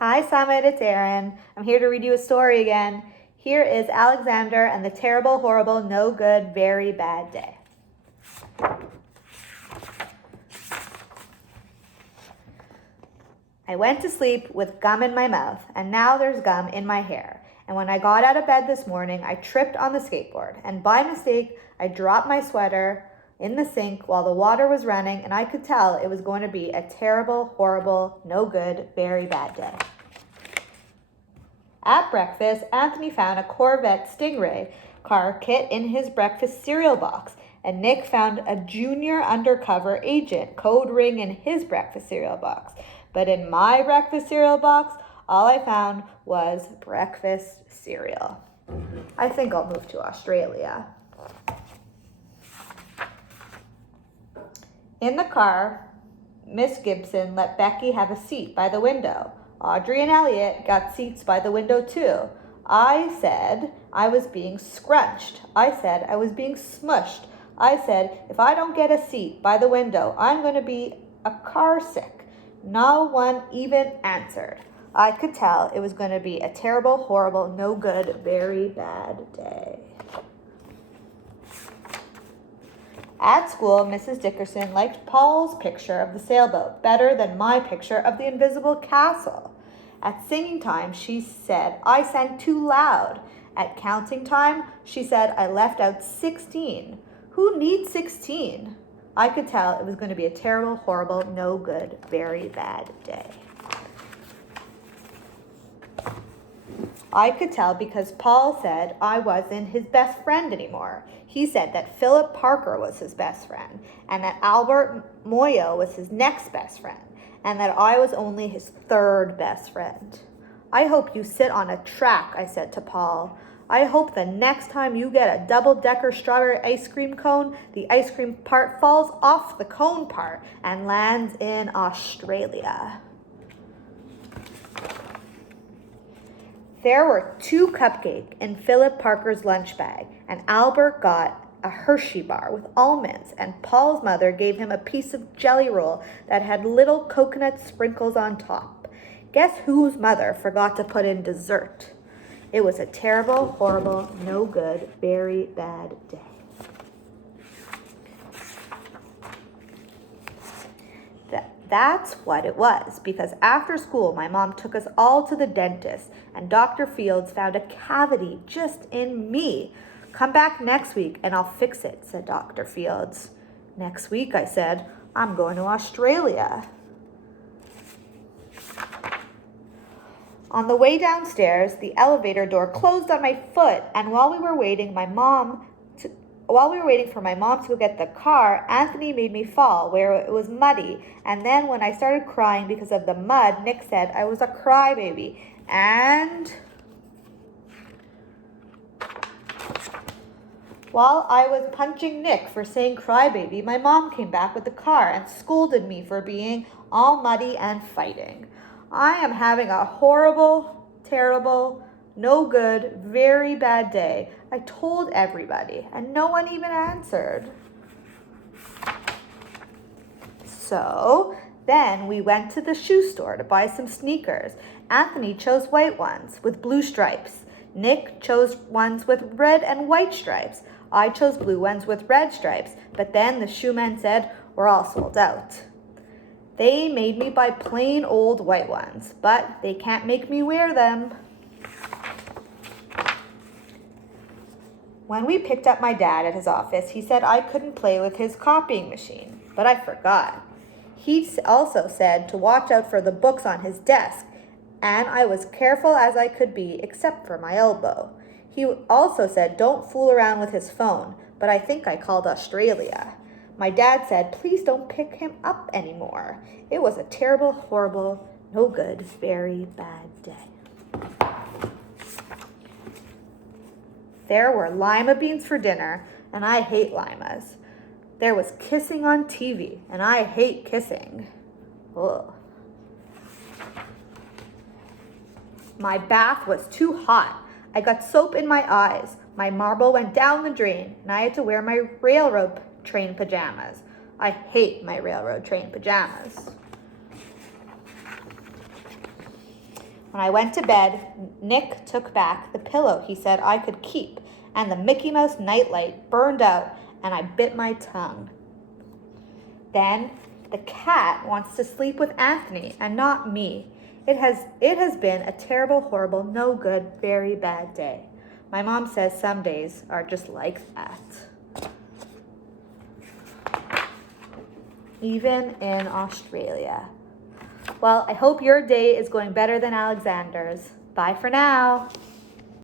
Hi Summit, it's Erin. I'm here to read you a story again. Here is Alexander and the Terrible, Horrible, No Good, Very Bad Day. I went to sleep with gum in my mouth, and now there's gum in my hair. And when I got out of bed this morning, I tripped on the skateboard, and by mistake, I dropped my sweater in the sink while the water was running, and I could tell it was going to be a terrible, horrible, no good, very bad day. At breakfast, Anthony found a Corvette Stingray car kit in his breakfast cereal box, and Nick found a junior undercover agent code ring in his breakfast cereal box. But in my breakfast cereal box, all I found was breakfast cereal. I think I'll move to Australia. In the car, Miss Gibson let Becky have a seat by the window. Audrey and Elliot got seats by the window too. I said I was being scrunched. I said I was being smushed. I said if I don't get a seat by the window, I'm going to be a car sick. No one even answered. I could tell it was going to be a terrible, horrible, no good, very bad day. At school, Mrs. Dickerson liked Paul's picture of the sailboat better than my picture of the invisible castle. At singing time, she said I sang too loud. At counting time, she said I left out 16. Who needs 16? I could tell it was going to be a terrible, horrible, no good, very bad day. I could tell because Paul said I wasn't his best friend anymore. He said that Philip Parker was his best friend, and that Albert Moyo was his next best friend, and that I was only his third best friend. I hope you sit on a track, I said to Paul. I hope the next time you get a double-decker strawberry ice cream cone, the ice cream part falls off the cone part and lands in Australia. There were 2 cupcakes in Philip Parker's lunch bag, and Albert got a Hershey bar with almonds, and Paul's mother gave him a piece of jelly roll that had little coconut sprinkles on top. Guess whose mother forgot to put in dessert? It was a terrible, horrible, no good, very bad day. That's what it was, because after school, my mom took us all to the dentist, and Dr. Fields found a cavity just in me. Come back next week and I'll fix it, said Dr. Fields. Next week, I said, I'm going to Australia. On the way downstairs, the elevator door closed on my foot, and while we were waiting for my mom to go get the car, Anthony made me fall where it was muddy. And then when I started crying because of the mud, Nick said I was a crybaby. And while I was punching Nick for saying crybaby, my mom came back with the car and scolded me for being all muddy and fighting. I am having a horrible, terrible, no good, very bad day. I told everybody, and no one even answered. So then we went to the shoe store to buy some sneakers. Anthony chose white ones with blue stripes. Nick chose ones with red and white stripes. I chose blue ones with red stripes, but then the shoe man said, we're all sold out. They made me buy plain old white ones, but they can't make me wear them. When we picked up my dad at his office, he said I couldn't play with his copying machine, but I forgot. He also said to watch out for the books on his desk, and I was careful as I could be, except for my elbow. He also said don't fool around with his phone, but I think I called Australia. My dad said, please don't pick him up anymore. It was a terrible, horrible, no good, very bad day. There were lima beans for dinner, and I hate limas. There was kissing on TV, and I hate kissing. Ugh. My bath was too hot. I got soap in my eyes. My marble went down the drain, and I had to wear my railroad train pajamas. I hate my railroad train pajamas. When I went to bed, Nick took back the pillow he said I could keep, and the Mickey Mouse nightlight burned out, and I bit my tongue. Then the cat wants to sleep with Anthony and not me. It has been a terrible, horrible, no good, very bad day. My mom says some days are just like that. Even in Australia. Well, I hope your day is going better than Alexander's. Bye for now.